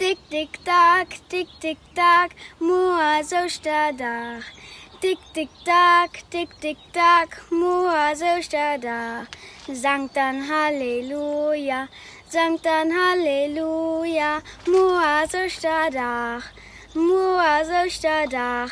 tick tack, Mua so stadach. Tick tack, Mua so stadach. Sankt dann Halleluja, Mua so stadach, Mua so stadach.